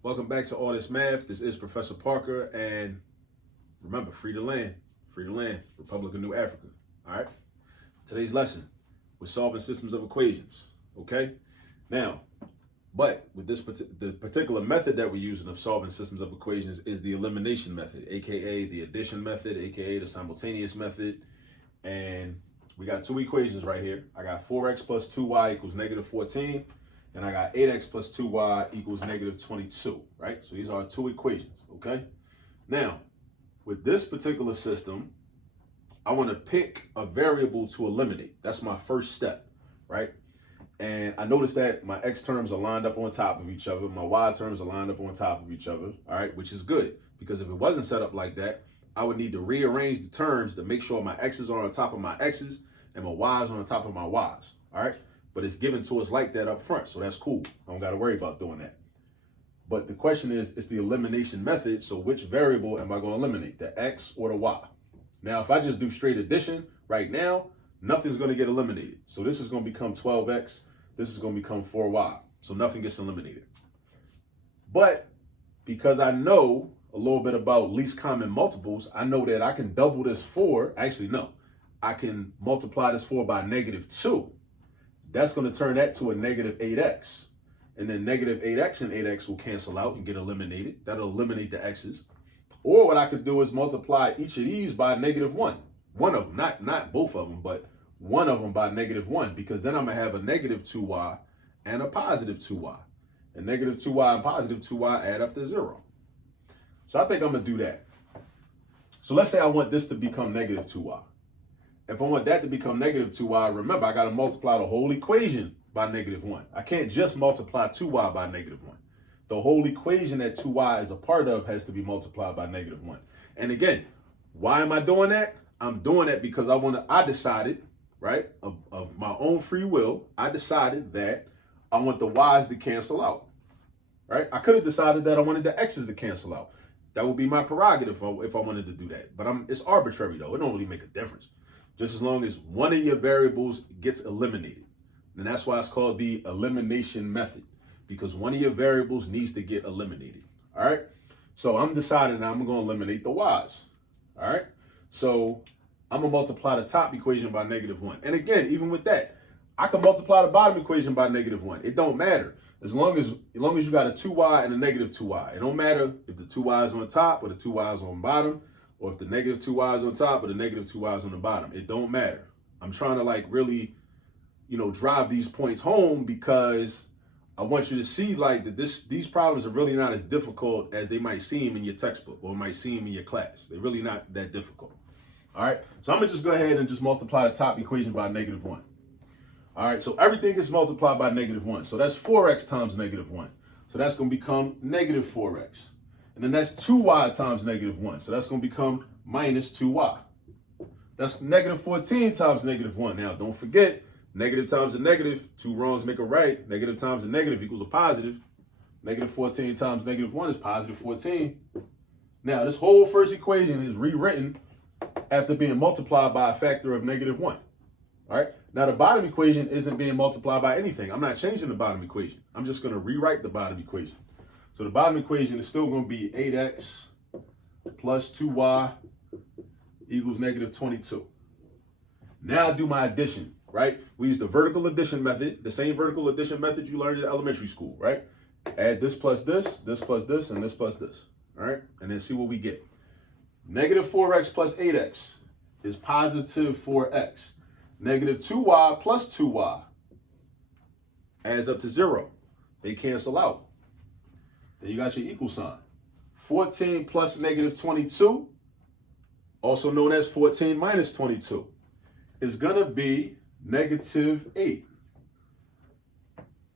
Welcome back to All This Math. This is Professor Parker, and remember, free the land, Republic of New Africa. All right. Today's lesson, we're solving systems of equations. Okay. Now, but with this the particular method that we're using of solving systems of equations is the elimination method, aka the addition method, aka the simultaneous method. And we got two equations right here. I got 4x plus 2y equals negative 14. And I got 8x plus 2y equals negative 22, right? So these are two equations, okay? Now, with this particular system, I want to pick a variable to eliminate. That's my first step, right? And I noticed that my x terms are lined up on top of each other. My y terms are lined up on top of each other, all right? Which is good, because if it wasn't set up like that, I would need to rearrange the terms to make sure my x's are on top of my x's and my y's on top of my y's, all right? But it's given to us like that up front, so that's cool. I don't got to worry about doing that. But the question is, it's the elimination method, so which variable am I going to eliminate, the x or the y? Now, if I just do straight addition right now, nothing's going to get eliminated. So this is going to become 12x, this is going to become 4y, so nothing gets eliminated. But because I know a little bit about least common multiples, I know that I can double this 4, actually no, I can multiply this 4 by negative 2. That's going to turn that to a negative 8x. And then negative 8x and 8x will cancel out and get eliminated. That'll eliminate the x's. Or what I could do is multiply each of these by negative 1. One of them, not both of them, but one of them by negative 1, because then I'm going to have a negative 2y and a positive 2y. And negative 2y and positive 2y add up to 0. So I think I'm going to do that. So let's say I want this to become negative 2y. If I want that to become negative 2y, remember, I got to multiply the whole equation by negative 1. I can't just multiply 2y by negative 1. The whole equation that 2y is a part of has to be multiplied by negative 1. And again, why am I doing that? I'm doing that because I decided, right, of my own free will, I decided that I want the y's to cancel out, right? I could have decided that I wanted the x's to cancel out. That would be my prerogative if I wanted to do that. But it's arbitrary, though. It don't really make a difference. Just as long as one of your variables gets eliminated. And that's why it's called the elimination method, because one of your variables needs to get eliminated. All right. So I'm deciding I'm going to eliminate the y's. All right. So I'm going to multiply the top equation by negative 1. And again, even with that, I can multiply the bottom equation by negative 1. It don't matter. As long as you got a 2y and a negative 2y. It don't matter if the 2y is on top or the 2y is on bottom, or if the negative 2y is on top or the negative 2y is on the bottom. It don't matter. I'm trying to really, drive these points home, because I want you to see that these problems are really not as difficult as they might seem in your textbook or might seem in your class. They're really not that difficult. All right. So I'm going to just go ahead and just multiply the top equation by negative 1. All right. So everything is multiplied by negative 1. So that's 4x times negative 1. So that's going to become negative 4x. And then that's 2y times negative 1. So that's going to become minus 2y. That's negative 14 times negative 1. Now, don't forget, negative times a negative, two wrongs make a right. Negative times a negative equals a positive. Negative 14 times negative 1 is positive 14. Now, this whole first equation is rewritten after being multiplied by a factor of negative 1. All right. Now, the bottom equation isn't being multiplied by anything. I'm not changing the bottom equation. I'm just going to rewrite the bottom equation. So the bottom equation is still going to be 8x plus 2y equals negative 22. Now I do my addition, right? We use the vertical addition method, the same vertical addition method you learned in elementary school, right? Add this plus this, this plus this, and this plus this, all right? And then see what we get. Negative 4x plus 8x is positive 4x. Negative 2y plus 2y adds up to 0. They cancel out. Then you got your equal sign. 14 plus negative 22, also known as 14 minus 22, is going to be negative 8.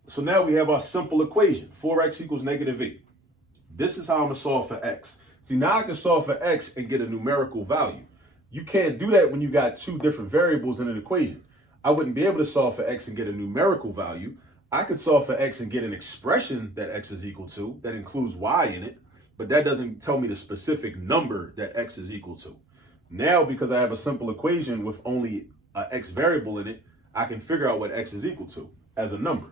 So now we have our simple equation. 4x equals negative 8. This is how I'm going to solve for x. See, now I can solve for x and get a numerical value. You can't do that when you got two different variables in an equation. I wouldn't be able to solve for x and get a numerical value. I could solve for x and get an expression that x is equal to, that includes y in it, but that doesn't tell me the specific number that x is equal to. Now, because I have a simple equation with only an x variable in it, I can figure out what x is equal to as a number.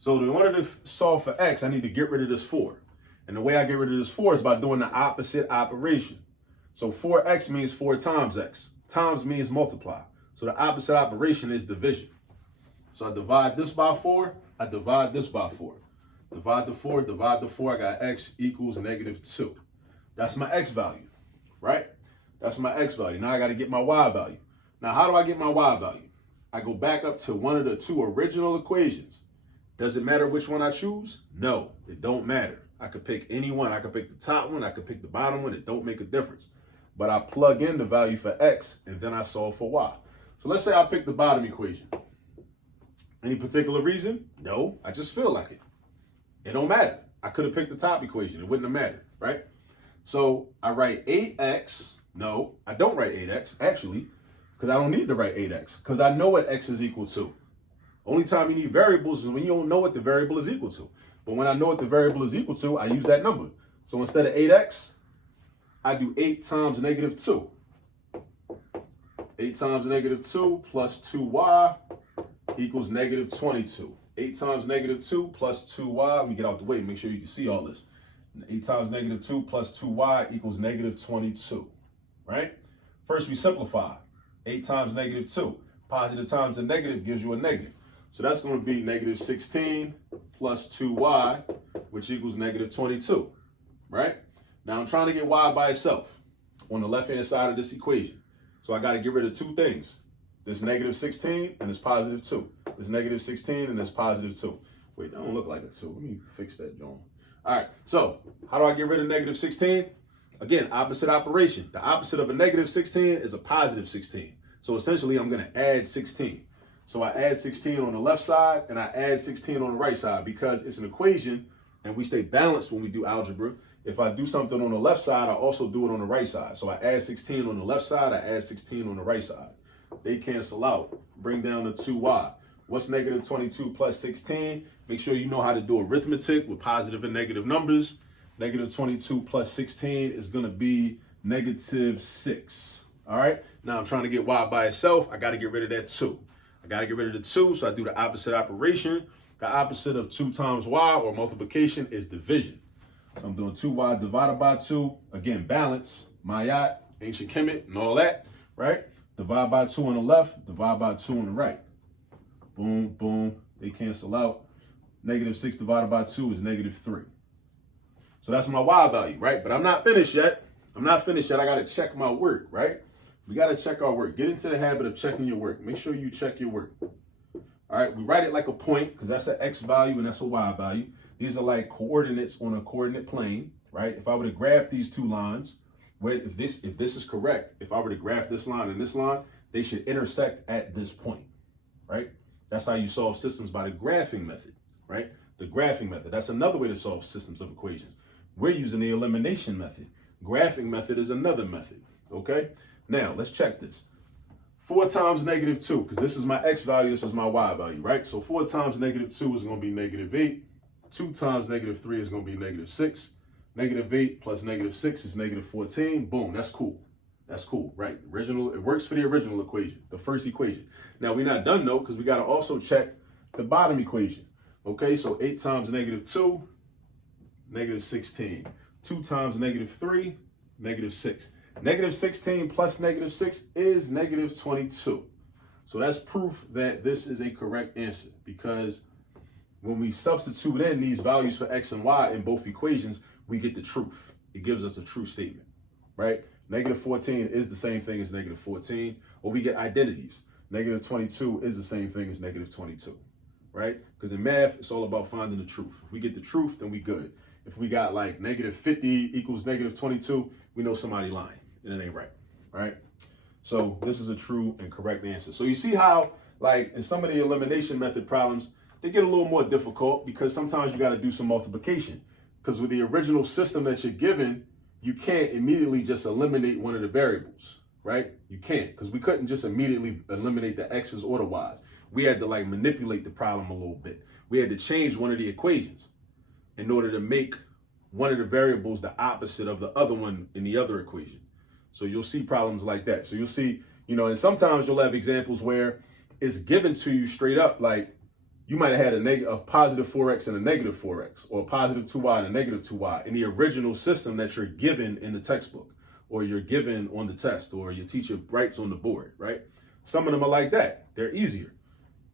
So in order to solve for x, I need to get rid of this 4. And the way I get rid of this 4 is by doing the opposite operation. So 4x means 4 times x. Times means multiply. So the opposite operation is division. So I divide this by 4. I divide this by 4. Divide the 4, divide the 4. I got x equals -2. That's my x value, right? That's my x value. Now I got to get my y value. Now, how do I get my y value? I go back up to one of the 2 original equations. Does it matter which one I choose? No, it don't matter. I could pick any one. I could pick the top one. I could pick the bottom one. It don't make a difference. But I plug in the value for x, and then I solve for y. So let's say I pick the bottom equation. Any particular reason? No, I just feel like it. It don't matter. I could have picked the top equation. It wouldn't have mattered, right? So I write 8x. No, I don't write 8x, actually, because I don't need to write 8x, because I know what x is equal to. Only time you need variables is when you don't know what the variable is equal to. But when I know what the variable is equal to, I use that number. So instead of 8x, I do 8 times -2. 8 times -2 plus 2y equals -22. 8 times -2 plus 2y. Let me get out the way, make sure you can see all this. 8 times -2 plus 2y equals -22, right? First we simplify. 8 times -2. Positive times a negative gives you a negative. So that's going to be -16 plus 2y, which equals -22, right? Now I'm trying to get y by itself on the left-hand side of this equation. So I got to get rid of 2 things. This -16 and this +2. This -16 and this +2. Wait, that don't look like a 2. Let me fix that, John. All right, so how do I get rid of -16? Again, opposite operation. The opposite of a -16 is a +16. So essentially, I'm going to add 16. So I add 16 on the left side and I add 16 on the right side because it's an equation and we stay balanced when we do algebra. If I do something on the left side, I also do it on the right side. So I add 16 on the left side, I add 16 on the right side. They cancel out. Bring down the 2y. What's -22 plus 16? Make sure you know how to do arithmetic with positive and negative numbers. -22 plus 16 is going to be -6. All right. Now I'm trying to get y by itself. I got to get rid of that 2. I got to get rid of the 2. So I do the opposite operation. The opposite of 2 times y or multiplication is division. So I'm doing 2y divided by 2. Again, balance, Mayat, ancient Kemet, and all that, right? Divide by 2 on the left, divide by 2 on the right. Boom, boom. They cancel out. -6 divided by 2 is -3. So that's my y value, right? But I'm not finished yet. I got to check my work, right? We got to check our work. Get into the habit of checking your work. Make sure you check your work. All right, we write it like a point because that's an x value and that's a y value. These are like coordinates on a coordinate plane, right? If I were to graph these 2 lines, if this is correct, if I were to graph this line and this line, they should intersect at this point, right? That's how you solve systems, by the graphing method, right? The graphing method. That's another way to solve systems of equations. We're using the elimination method. Graphing method is another method, okay? Now, let's check this. 4 times -2, because this is my x value, this is my y value, right? So 4 times -2 is going to be -8. 2 times -3 is going to be -6. -8 plus -6 is -14. Boom, that's cool. That's cool, right? It works for the original equation, the first equation. Now, we're not done, though, because we got to also check the bottom equation. Okay, so 8 times -2, -16. 2 times -3, -6. -16 plus -6 is -22. So that's proof that this is a correct answer, because when we substitute in these values for x and y in both equations, we get the truth. It gives us a true statement, right? -14 is the same thing as -14, or we get identities. -22 is the same thing as -22, right? Because in math, it's all about finding the truth. If we get the truth, then we good. If we got like -50 equals -22, we know somebody lying and it ain't right, right? So this is a true and correct answer. So you see how, like, in some of the elimination method problems, they get a little more difficult because sometimes you got to do some multiplication. Because with the original system that you're given, you can't immediately just eliminate one of the variables, right? You can't, because we couldn't just immediately eliminate the x's or the y's. We had to like manipulate the problem a little bit. We had to change one of the equations in order to make one of the variables the opposite of the other one in the other equation. So you'll see problems like that. So you'll see, and sometimes you'll have examples where it's given to you straight up, like you might have had a positive 4x and a negative 4x, or a positive 2y and a negative 2y in the original system that you're given in the textbook, or you're given on the test, or your teacher writes on the board, right? Some of them are like that. They're easier.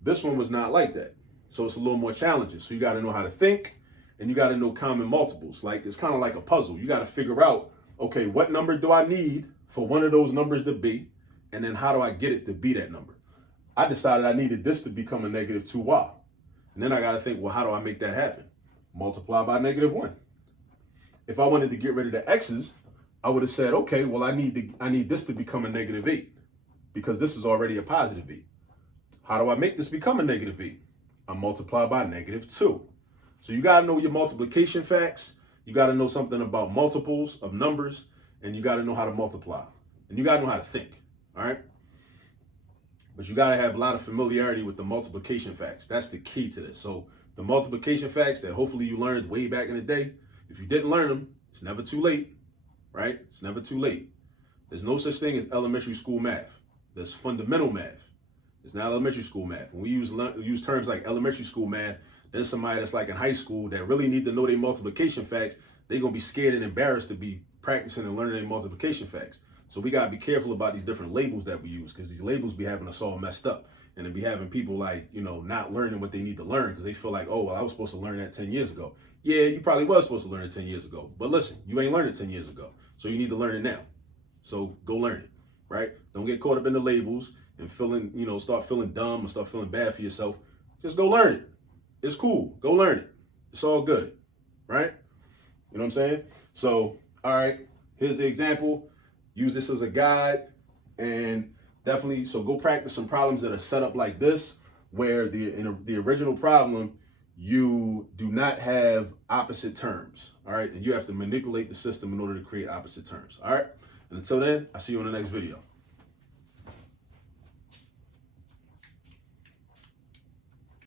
This one was not like that. So it's a little more challenging. So you got to know how to think, and you got to know common multiples. Like, it's kind of like a puzzle. You got to figure out, okay, what number do I need for one of those numbers to be? And then how do I get it to be that number? I decided I needed this to become a negative 2y. And then I got to think, well, how do I make that happen? Multiply by negative 1. If I wanted to get rid of the x's, I would have said, okay, well, I need this to become a negative 8 because this is already a positive 8. How do I make this become a negative 8? I multiply by negative 2. So you got to know your multiplication facts. You got to know something about multiples of numbers, and you got to know how to multiply. And you got to know how to think, all right? But you got to have a lot of familiarity with the multiplication facts. That's the key to this. So the multiplication facts that hopefully you learned way back in the day, if you didn't learn them, it's never too late, right? It's never too late. There's no such thing as elementary school math. There's fundamental math. It's not elementary school math. When we use terms like elementary school math, there's somebody that's like in high school that really need to know their multiplication facts. They're going to be scared and embarrassed to be practicing and learning their multiplication facts. So we got to be careful about these different labels that we use, because these labels be having us all messed up. And it be having people like, not learning what they need to learn because they feel like, oh, well, I was supposed to learn that 10 years ago. Yeah, you probably was supposed to learn it 10 years ago. But listen, you ain't learned it 10 years ago. So you need to learn it now. So go learn it, right? Don't get caught up in the labels and start feeling dumb or start feeling bad for yourself. Just go learn it. It's cool. Go learn it. It's all good, right? You know what I'm saying? So, all right, here's the example. Use this as a guide, and definitely, so go practice some problems that are set up like this, where in the original problem, you do not have opposite terms, all right? And you have to manipulate the system in order to create opposite terms, all right? And until then, I'll see you in the next video.